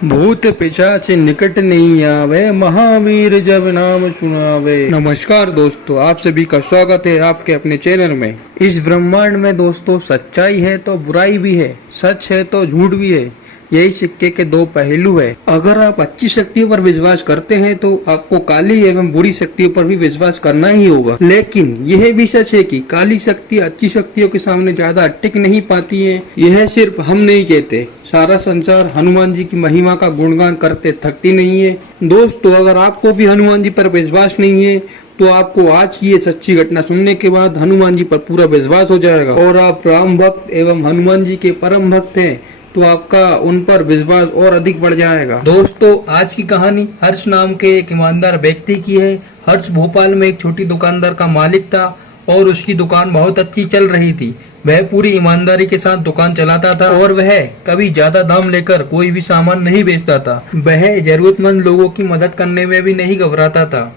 भूत पिशाच निकट नहीं आवे, महावीर जब नाम सुनावे। नमस्कार दोस्तों, आप सभी का स्वागत है आपके अपने चैनल में। इस ब्रह्मांड में दोस्तों सच्चाई है तो बुराई भी है, सच है तो झूठ भी है। यही सिक्के के दो पहलू है। अगर आप अच्छी शक्तियों पर विश्वास करते हैं तो आपको काली एवं बुरी शक्तियों पर भी विश्वास करना ही होगा। लेकिन यह भी सच है कि काली शक्ति अच्छी शक्तियों के सामने ज्यादा टिक नहीं पाती है। यह सिर्फ हम नहीं कहते, सारा संसार हनुमान जी की महिमा का गुणगान करते थकती नहीं है। दोस्तों, अगर आपको भी हनुमान जी पर विश्वास नहीं है तो आपको आज की ये सच्ची घटना सुनने के बाद हनुमान जी पर पूरा विश्वास हो जाएगा और आप राम भक्त एवं हनुमान जी के परम भक्त हैं तो आपका उन पर विश्वास और अधिक बढ़ जाएगा। दोस्तों, आज की कहानी हर्ष नाम के एक ईमानदार व्यक्ति की है। हर्ष भोपाल में एक छोटी दुकानदार का मालिक था और उसकी दुकान बहुत अच्छी चल रही थी। वह पूरी ईमानदारी के साथ दुकान चलाता था और वह कभी ज्यादा दाम लेकर कोई भी सामान नहीं बेचता था। वह जरूरतमंद लोगों की मदद करने में भी नहीं घबराता था।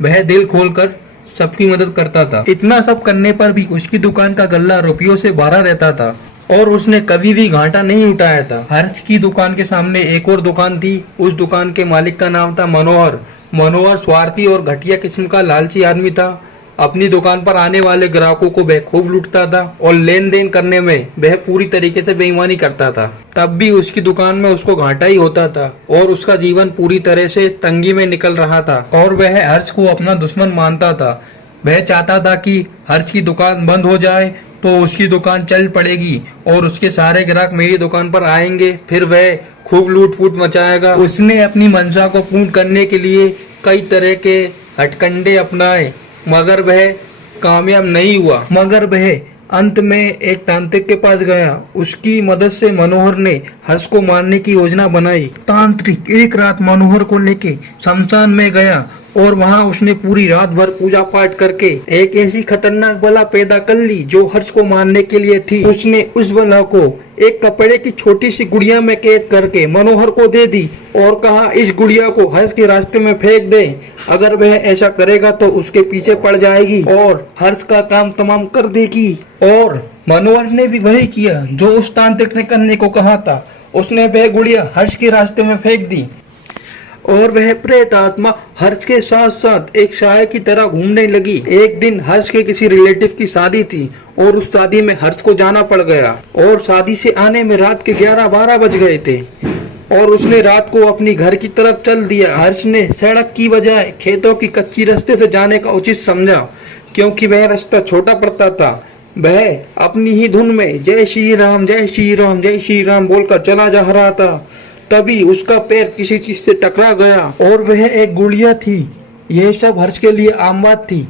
वह दिल खोलकर सबकी मदद करता था। इतना सब करने पर भी उसकी दुकान का गल्ला रुपयों से भरा रहता था और उसने कभी भी घाटा नहीं उठाया था। हर्ष की दुकान के सामने एक और दुकान थी। उस दुकान के मालिक का नाम था मनोहर। मनोहर स्वार्थी और घटिया किस्म का लालची आदमी था। अपनी दुकान पर आने वाले ग्राहकों को वह खूब लूटता था और लेन देन करने में वह पूरी तरीके से बेईमानी करता था। तब भी उसकी दुकान में उसको घाटा ही होता था और उसका जीवन पूरी तरह से तंगी में निकल रहा था और वह हर्ष को अपना दुश्मन मानता था। वह चाहता था कि हर्ष की दुकान बंद हो जाए तो उसकी दुकान चल पड़ेगी और उसके सारे ग्राहक मेरी दुकान पर आएंगे, फिर वह खूब लूट फूट मचाएगा। उसने अपनी मंशा को पूर्ण करने के लिए कई तरह के हथकंडे अपनाए मगर वह कामयाब नहीं हुआ। मगर वह अंत में एक तांत्रिक के पास गया। उसकी मदद से मनोहर ने हर्ष को मारने की योजना बनाई। तांत्रिक एक रात मनोहर को लेके शमशान में गया और वहां उसने पूरी रात भर पूजा पाठ करके एक ऐसी खतरनाक बला पैदा कर ली जो हर्ष को मारने के लिए थी। उसने उस बला को एक कपड़े की छोटी सी गुड़िया में कैद करके मनोहर को दे दी और कहा, इस गुड़िया को हर्ष के रास्ते में फेंक दे। अगर वह ऐसा करेगा तो उसके पीछे पड़ जाएगी और हर्ष का काम तमाम कर देगी। और मनोहर ने भी वही किया जो उस तांत्रिक ने करने को कहा था। उसने वह गुड़िया हर्ष के रास्ते में फेंक दी और वह प्रेत आत्मा हर्ष के साथ साथ एक साय की तरह घूमने लगी। एक दिन हर्ष के किसी रिलेटिव की शादी थी और उस शादी में हर्ष को जाना पड़ गया और शादी से आने में रात के 11-12 बज गए थे और उसने रात को अपनी घर की तरफ चल दिया। हर्ष ने सड़क की बजाय खेतों की कच्ची रास्ते से जाने का उचित समझा क्योंकि वह रास्ता छोटा पड़ता था। वह अपनी ही धुन में जय श्री राम जय श्री राम जय श्री राम बोलकर चला जा रहा था। तभी उसका पैर किसी चीज से टकरा गया और वह एक गुड़िया थी। यह सब हर्ष के लिए आम बात थी।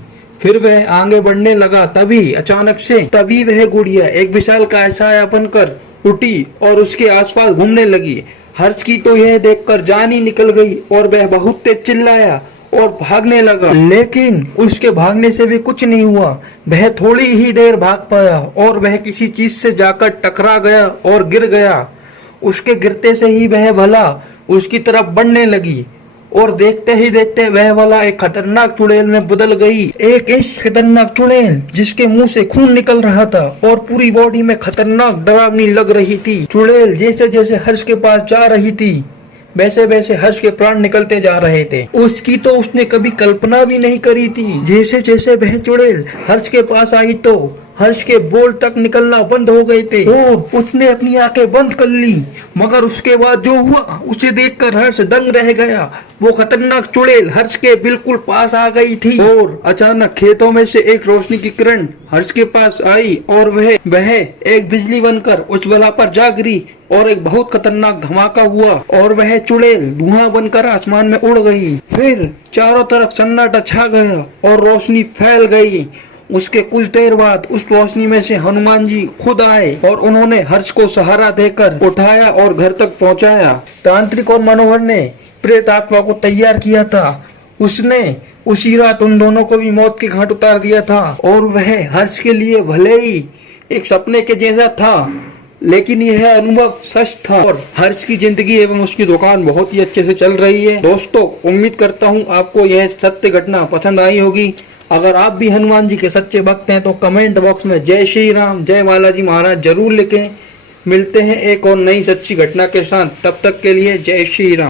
फिर वह आगे बढ़ने लगा। तभी अचानक से वह गुड़िया एक विशाल काया बनकर उठी और उसके आसपास घूमने लगी। हर्ष की तो यह देखकर जान ही निकल गई और वह बहुत तेज चिल्लाया और भागने लगा। लेकिन उसके भागने से भी कुछ नहीं हुआ। वह थोड़ी ही देर भाग पाया और वह किसी चीज से जाकर टकरा गया और गिर गया। उसके गिरते से ही वह भला उसकी तरफ बढ़ने लगी और देखते ही देखते वह भला एक खतरनाक चुड़ैल में बदल गई। एक ऐसी खतरनाक चुड़ैल जिसके मुंह से खून निकल रहा था और पूरी बॉडी में खतरनाक डरावनी लग रही थी। चुड़ैल जैसे जैसे हर्ष के पास जा रही थी वैसे वैसे हर्ष के प्राण निकलते जा रहे थे। उसकी तो उसने कभी कल्पना भी नहीं करी थी। जैसे जैसे वह चुड़ैल हर्ष के पास आई तो हर्ष के बोल तक निकलना बंद हो गए थे और उसने अपनी आंखें बंद कर ली। मगर उसके बाद जो हुआ उसे देखकर हर्ष दंग रह गया। वो खतरनाक चुड़ैल हर्ष के बिल्कुल पास आ गई थी और अचानक खेतों में से एक रोशनी की किरण हर्ष के पास आई और वह एक बिजली बनकर उस बला पर जा गिरी और एक बहुत खतरनाक धमाका हुआ और वह चुड़ैल धुआं बनकर आसमान में उड़ गई। फिर चारों तरफ सन्नाटा छा गया और रोशनी फैल गई। उसके कुछ देर बाद उस रोशनी में से हनुमान जी खुद आए और उन्होंने हर्ष को सहारा देकर उठाया और घर तक पहुंचाया। तांत्रिक और मनोहर ने प्रेत आत्मा को तैयार किया था। उसने उसी रात उन दोनों को भी मौत के घाट उतार दिया था और वह हर्ष के लिए भले ही एक सपने के जैसा था लेकिन यह अनुभव सच था और हर्ष की जिंदगी एवं उसकी दुकान बहुत ही अच्छे से चल रही है। दोस्तों, उम्मीद करता हूँ आपको यह सत्य घटना पसंद आई होगी। अगर आप भी हनुमान जी के सच्चे भक्त हैं तो कमेंट बॉक्स में जय श्री राम जय बालाजी महाराज जरूर लिखें मिलते हैं एक और नई सच्ची घटना के साथ, तब तक के लिए जय श्री राम।